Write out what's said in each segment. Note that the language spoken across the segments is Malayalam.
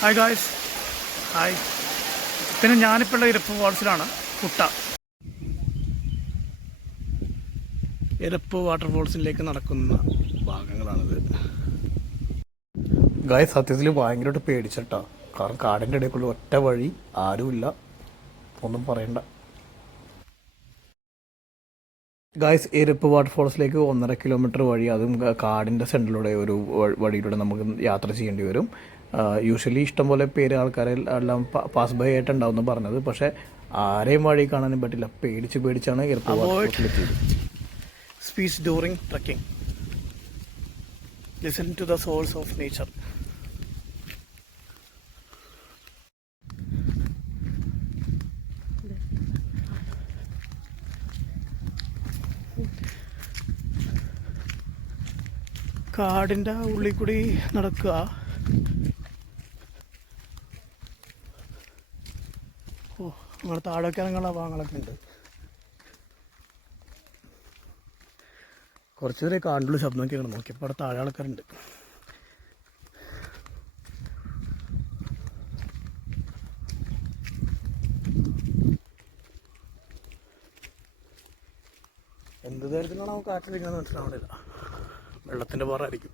Hi guys, hi. പിന്നെ ഞാനിപ്പോൾ ഉള്ള ഇരപ്പ് ഫാൾസിലാണ്. കുട്ട ഇരപ്പ് വാട്ടർഫോൾസിലേക്ക് നടക്കുന്ന ഭാഗങ്ങളാണിത്. ഗായ്സ്, സത്യത്തിൽ ഭയങ്കരമായിട്ട് പേടിച്ചിട്ടാ. കാരണം കാടിൻ്റെ ഇടയ്ക്കുള്ള ഒറ്റ വഴി, ആരുമില്ല, ഒന്നും പറയണ്ട. ഗായ്സ്, ഇരപ്പ് വാട്ടർഫോൾസിലേക്ക് 1.5 കിലോമീറ്റർ വഴി, അതും കാടിൻ്റെ സെൻറ്ററിലൂടെ ഒരു വഴിയിലൂടെ നമുക്ക് യാത്ര ചെയ്യേണ്ടി വരും. യൂഷ്വലി ഇഷ്ടംപോലെ പേര് ആൾക്കാരെല്ലാം പാസ് ബൈ ആയിട്ടുണ്ടാവുമെന്ന് പറഞ്ഞത്. പക്ഷേ ആരെയും വഴി കാണാനും പറ്റില്ല. പേടിച്ചാണ് ഇരപ്പ് വാട്ടർഫോൾസിലെത്തിയത്. Speech during trekking. Listen to the souls of nature. കാടിൻ്റെ ഉള്ളിൽ കൂടി നടക്കുക. ഓ, നമ്മുടെ താഴേക്ക് ഇറങ്ങാനുള്ള ഭാഗങ്ങളൊക്കെ ഉണ്ട്. കുറച്ച് നേരം കാടിൻ്റെ ശബ്ദം കേൾക്കണം. നോക്കിയപ്പോൾ അവിടെ താഴെ ആൾക്കാരുണ്ട്. എന്ത് തരത്തിലാണ് നമുക്ക് കാറ്റിലിരിക്കുന്നത് മനസ്സിലാവണില്ല. വെള്ളത്തിൻ്റെ പുറമായിരിക്കും.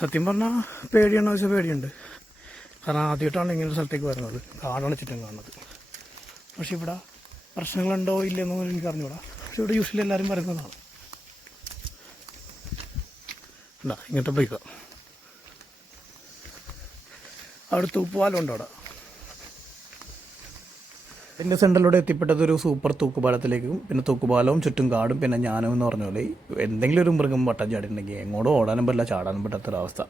സത്യം പറഞ്ഞാൽ പേടിയാണോ വെച്ചാൽ പേടിയുണ്ട്. കാരണം ആദ്യമായിട്ടാണ് ഇങ്ങനെ ഒരു സ്ഥലത്തേക്ക് വരുന്നത്. കാടാണ് ചുറ്റും കാണുന്നത്. പക്ഷെ ഇവിടെ പ്രശ്നങ്ങളുണ്ടോ ഇല്ലെന്നൊന്നും എനിക്ക് അറിഞ്ഞൂടാ. പക്ഷെ ഇവിടെ യൂഷ്വലി എല്ലാവരും പറയുന്നതാണ്. എന്താ ഇങ്ങനത്തെ ബ്രേക്ക് അവിടെ തൂക്കുപാലം ഉണ്ട്. അവിടെ എൻ്റെ സെൻറ്ററിലൂടെ എത്തിപ്പെട്ടത് ഒരു സൂപ്പർ തൂക്കുപാലത്തിലേക്കും. പിന്നെ തൂക്കുപാലവും ചുറ്റും കാടും പിന്നെ ഞാനും എന്ന് പറഞ്ഞ പോലെ എന്തെങ്കിലും ഒരു മൃഗം വട്ടം ചാടിയിട്ടുണ്ടെങ്കിൽ എങ്ങോട്ടും ഓടാനും പറ്റില്ല, ചാടാനും പറ്റാത്തൊരവസ്ഥ.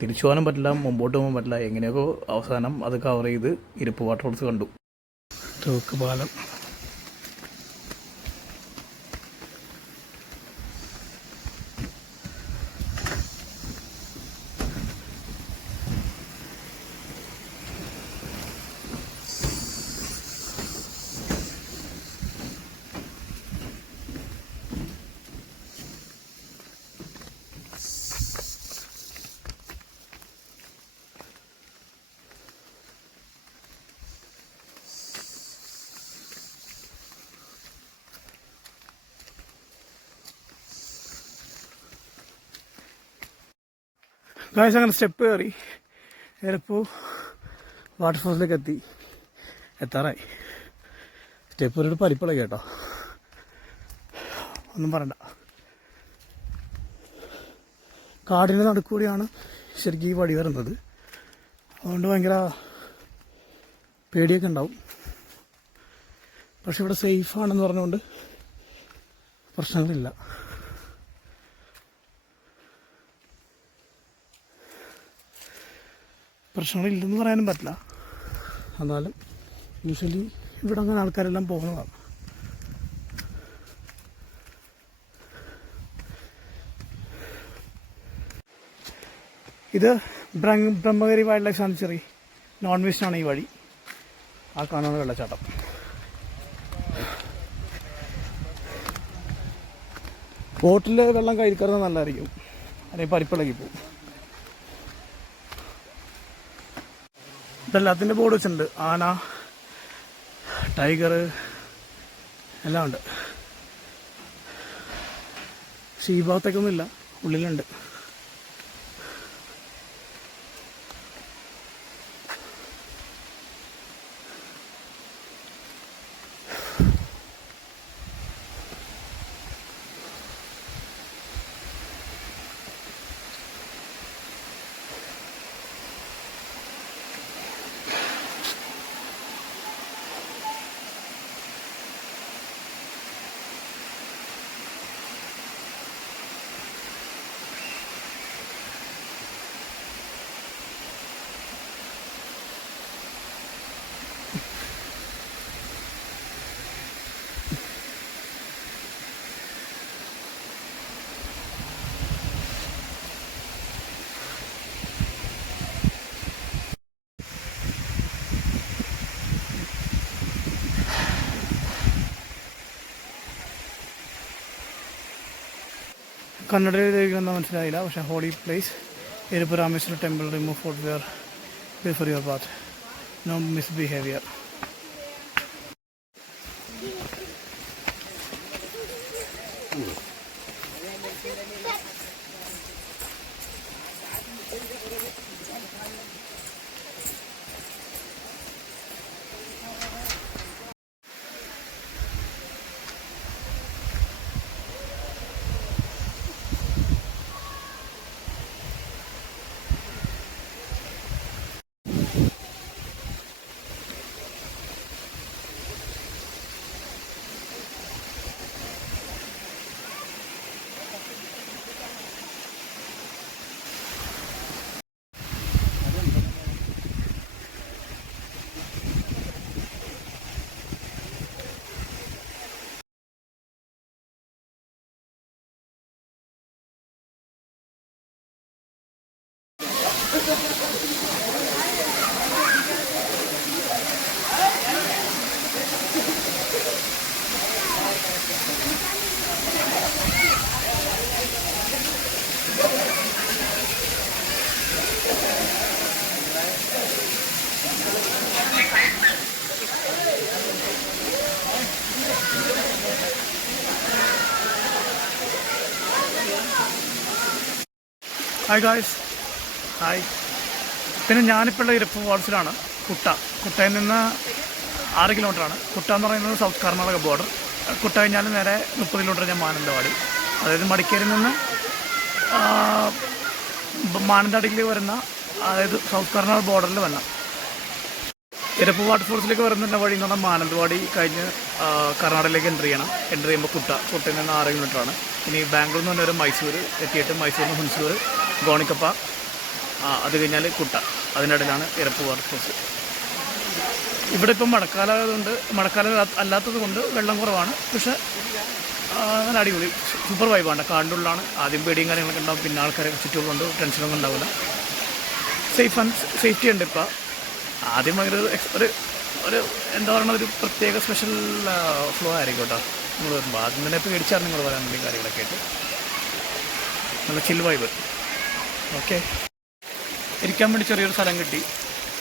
തിരിച്ചു പോകാനും പറ്റില്ല, മുമ്പോട്ട് പോകാൻ പറ്റില്ല. എങ്ങനെയൊക്കെ അവസാനം അത് കവർ ചെയ്ത് ഇരപ്പ് വാട്ടർഫോൾസ് കണ്ടു. തൂക്കുപാലം ഗായ്സ്, അങ്ങനെ സ്റ്റെപ്പ് കയറി ഇരപ്പ് വാട്ടർഫോൾസിലേക്ക് എത്താറായി. സ്റ്റെപ്പ് കയറിയിട്ട് പരിപ്പിളകി കേട്ടോ, ഒന്നും പറയണ്ട. കാടിൻ്റെ നടുക്കൂടിയാണ് ശരിക്കും ഈ വഴി വരുന്നത്. അതുകൊണ്ട് ഭയങ്കര പേടിയൊക്കെ ഉണ്ടാവും. പക്ഷെ ഇവിടെ സേഫാണെന്ന് പറഞ്ഞുകൊണ്ട് പ്രശ്നങ്ങളില്ല. പ്രശ്നങ്ങളില്ലെന്ന് പറയാനും പറ്റില്ല. എന്നാലും യൂഷ്വലി ഇവിടെ അങ്ങനെ ആൾക്കാരെല്ലാം പോകുന്നതാണ്. ഇത് Brahmagiri wildlife sanctuary non വേസ്റ്റാണ് ഈ വഴി. ആ കാണുന്ന വെള്ളച്ചാട്ടം. ബോട്ടിൽ വെള്ളം കയറുന്നത് നല്ലതായിരിക്കും, അല്ലെങ്കിൽ പരിപ്പിളകി പോകും. ഇതെല്ലാത്തിൻ്റെ ബോർഡ് വെച്ചിട്ടുണ്ട്. ആന, ടൈഗർ എല്ലാം ഉണ്ട്. പക്ഷേ ഈ ഭാഗത്തേക്കൊന്നുമില്ല, ഉള്ളിലുണ്ട്. കന്നഡയിലേക്കൊന്നും മനസ്സിലായില്ല, പക്ഷേ holy place Irappu Rameshwara temple, remove footwear pay for your path, no misbehaviour. Hi guys, hi. പിന്നെ ഞാനിപ്പോൾ ഉള്ള ഇരപ്പ് വാർഡ്സിലാണ്. കുട്ടയിൽ നിന്ന് 6 കിലോമീറ്ററാണ്. കുട്ട എന്ന് പറയുന്നത് സൗത്ത് കർണാടക ബോർഡർ. കുട്ട കഴിഞ്ഞാൽ നേരെ 30 കിലോമീറ്റർ ഞാൻ മാനന്തവാടി, അതായത് മടിക്കേരിയിൽ നിന്ന് മാനന്തവാടിയിലേക്ക് വരുന്ന, അതായത് സൗത്ത് കർണാടക ബോർഡറിൽ വന്ന ഇരപ്പ് വാട്ടർഫോൾസിലേക്ക് വരുന്ന വഴി എന്ന് പറഞ്ഞാൽ മാനന്തവാടി കഴിഞ്ഞ് കർണാടകയിലേക്ക് എൻ്റർ ചെയ്യുമ്പോൾ കുട്ടയിൽ നിന്ന് 6 കിലോമീറ്ററാണ്. ഇനി ബാംഗ്ലൂരിൽ നിന്ന് തന്നെ ഒരു മൈസൂർ എത്തിയിട്ട് മൈസൂരിൽ നിന്ന് ഹുൻസൂർ, ഗോണിക്കപ്പ, അത് കഴിഞ്ഞാൽ കുട്ട, അതിനിടയിലാണ് ഇരപ്പ് വാട്ടർഫോൾസ്. ഇവിടെ ഇപ്പം മഴക്കാലം അല്ലാത്തത് കൊണ്ട് വെള്ളം കുറവാണ്. പക്ഷേ നല്ല അടിപൊളി സൂപ്പർ വൈബാണ്. കാടിൻ്റെ ഉള്ളിലാണ്. ആദ്യം പേടിയും കാര്യങ്ങളൊക്കെ ഉണ്ടാവും, പിന്നെ ആൾക്കാരെ ചുറ്റുമുണ്ട്, ടെൻഷനൊന്നും ഉണ്ടാവില്ല. സേഫ്റ്റി ഉണ്ട്. ഇപ്പോൾ ആദ്യം ഭയങ്കര ഒരു എന്താ പറയുക, ഒരു പ്രത്യേക സ്പെഷ്യൽ ഫ്ലോ ആയിരിക്കും കേട്ടോ നമ്മൾ വരുമ്പോൾ. ആദ്യം തന്നെ പേടിച്ചാണ് നിങ്ങൾ പറയാൻ വേണ്ടി കാര്യങ്ങളൊക്കെ ആയിട്ട്. നല്ല ചിൽ വൈബ്. ഓക്കെ, ഇരിക്കാൻ വേണ്ടി ചെറിയൊരു സ്ഥലം കിട്ടി.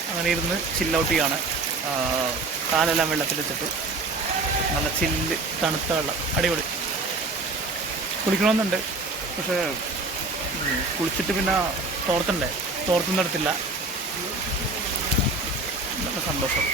അങ്ങനെ ഇരുന്ന് ചില്ലൗട്ട് ചെയ്യാണ്. കാലെല്ലാം വെള്ളത്തിലിട്ടിട്ട് നല്ല ചില്ല് തണുത്ത വെള്ളം, അടിപൊളി. കുളിക്കണമെന്നുണ്ട്, പക്ഷേ കുളിച്ചിട്ട് പിന്നെ തോർത്തൊന്നും എടുത്തില്ല. നല്ല സന്തോഷം.